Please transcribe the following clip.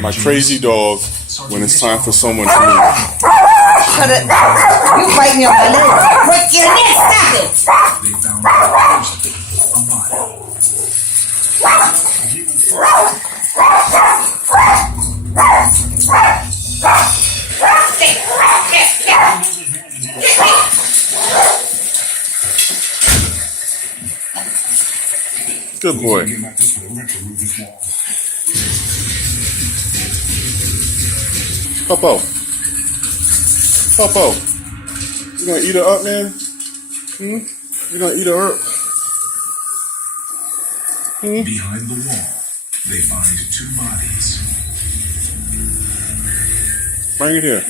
My crazy dog when it's time for someone to leave. Shut it. You bite me on my leg. Break your neck. Stop it. They found a body. Good boy. Popo. Popo. You gonna eat her up, man? You gonna eat her up? Behind the wall, they find 2 bodies. Bring it here.